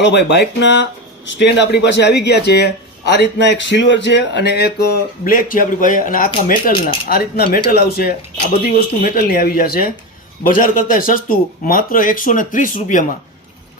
હાલો ભાઈ, બાઇકના સ્ટેન્ડ આપણી પાસે આવી ગયા છે। આ રીતના એક સિલ્વર છે અને એક બ્લેક છે આપણી પાસે, અને આખા મેટલના આ રીતના મેટલ આવશે। આ બધી વસ્તુ મેટલની આવી જશે। બજાર કરતાં સસ્તું માત્ર 130 રૂપિયામાં।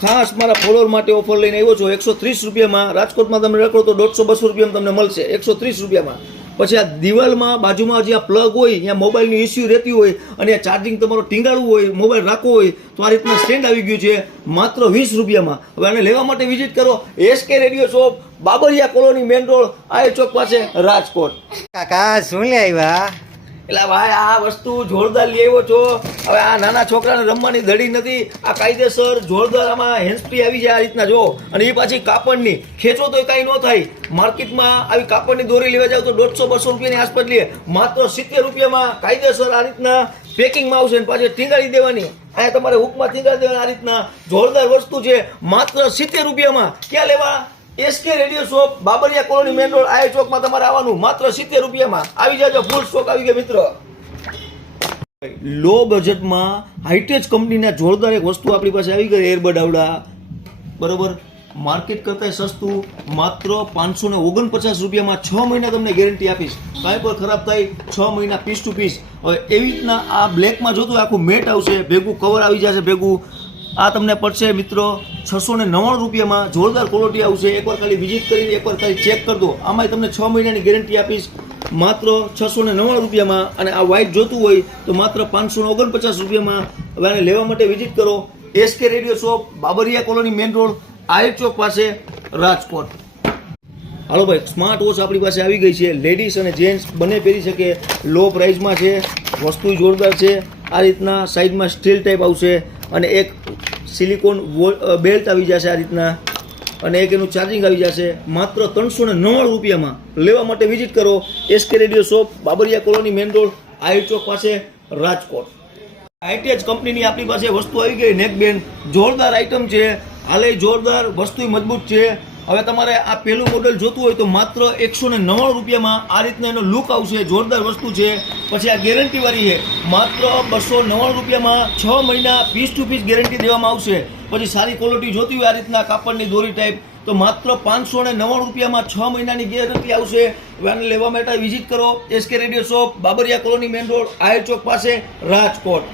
ખાસ મારા ફોલોઅર માટે ઓફર લઈને આવ્યો છો। 130 રૂપિયામાં રાજકોટમાં તમે રખડો તો 150-200 રૂપિયામાં તમને મળશે 130 રૂપિયામાં। પછી આ દિવાલમાં બાજુમાં જે આ પ્લગ હોય, ત્યાં મોબાઈલની ઇસ્યુ રહેતી હોય અને ચાર્જિંગ તમારો ટીંગાળવું હોય, મોબાઈલ રાખવો હોય તો આ રીતના સ્ટેન્ડ આવી ગયું છે માત્ર 20 રૂપિયામાં। હવે આને લેવા માટે વિઝિટ કરો SK radio shop, Babariya colony, main road, આયર ચોક પાસે, રાજકોટ। કાકા શું લઈ આવ્યા? એટલે ભાઈ આ વસ્તુ જોરદાર લઈ આવ્યો છો। હવે આ નાના છોકરાને રમવાની દડી નથી, આ કાયદેસર જોરદાર આમાં હેન્ડસ્ફ્રી આવી જાય આ રીતના જો, અને એ પાછી કાપડની, ખેંચો તો કાંઈ ન થાય। માર્કેટમાં આવી કાપડની દોરી લેવા જાવ તો 150-200 રૂપિયાની આસપાસ લે, માત્ર 70 રૂપિયામાં કાયદેસર આ રીતના પેકિંગમાં આવશે, પાછી ટીંગાળી દેવાની, અહીંયા તમારે હુકમાં ટીંગાળી દેવાની। આ રીતના જોરદાર વસ્તુ છે માત્ર 70 રૂપિયામાં। ક્યાં લેવા? SK radio shop, Babariya colony, main road, Ayar ચોકમાં તમારે આવવાનું, માત્ર 70 રૂપિયામાં। આવી જાજો, ફૂલ સ્ટોક આવી ગયો મિત્રો। લો બજેટમાં હાઈટેચ કંપનીના જોરદાર એક વસ્તુ આપણી પાસે આવી ગઈ, એરબડ આવડા, બરોબર, માર્કેટ કરતાં સસ્તું માત્ર 549 રૂપિયામાં। 6 મહિના તમને ગેરંટી આપીશ, કાંઈ પણ ખરાબ થાય 6 મહિના પીસ ટુ પીસ। હવે એવી રીતના આ બ્લેકમાં જોતું આખું મેટ આવશે, ભેગું કવર આવી જશે ભેગું। આ તમને પડશે મિત્રો 699 રૂપિયામાં। જોરદાર ક્વોલિટી આવશે। એકવાર ખાલી વિઝિટ કરીને એકવાર ખાલી ચેક કરી દો, આમાં તમને 6 મહિનાની ગેરંટી આપીશ માત્ર 699 રૂપિયામાં। અને આ વ્હાઇટ જોતું હોય તો માત્ર 549 રૂપિયામાં। હવે આને લેવા માટે વિઝિટ કરો SK radio shop, Babariya colony, main road, આયર ચોક પાસે, રાજકોટ। હાલો ભાઈ, સ્માર્ટ વોચ આપણી પાસે આવી ગઈ છે, લેડીઝ અને જેન્ટ્સ બંને પહેરી શકે, લો પ્રાઇસમાં છે, વસ્તુ જોરદાર છે। આ રીતના સાઈડમાં સ્ટીલ ટાઈપ આવશે અને એક સિલિકોન બેલ્ટ આવી જશે આ રીતના, અને એક એનું ચાર્જિંગ આવી જશે માત્ર 399 રૂપિયામાં। લેવા માટે વિઝિટ કરો SK radio shop, Babariya colony, main road, આયર ચોક પાસે, રાજકોટ। હાઈટેચ કંપનીની આપણી પાસે વસ્તુ આવી ગઈ, નેકબેન્ડ, જોરદાર આઇટમ છે, હાલે જોરદાર, વસ્તુ મજબૂત છે। હવે તમારે આ પહેલું મોડેલ જોતું હોય તો માત્ર 199 રૂપિયામાં આ રીતના એનો લુક આવશે, જોરદાર વસ્તુ છે। પછી આ ગેરંટી વાળી છે, માત્ર 299 રૂપિયામાં 6 મહિના પીસ ટુ પીસ ગેરંટી દેવામાં આવશે। પછી સારી ક્વોલિટી જોતી હોય આ રીતના કાપડની દોરી ટાઈપ તો માત્ર 599 રૂપિયામાં 6 મહિનાની ગેરંટી આવશે। હવે આને લેવા માટે વિઝિટ કરો SK radio shop, Babariya colony, main road, આયર ચોક પાસે, રાજકોટ।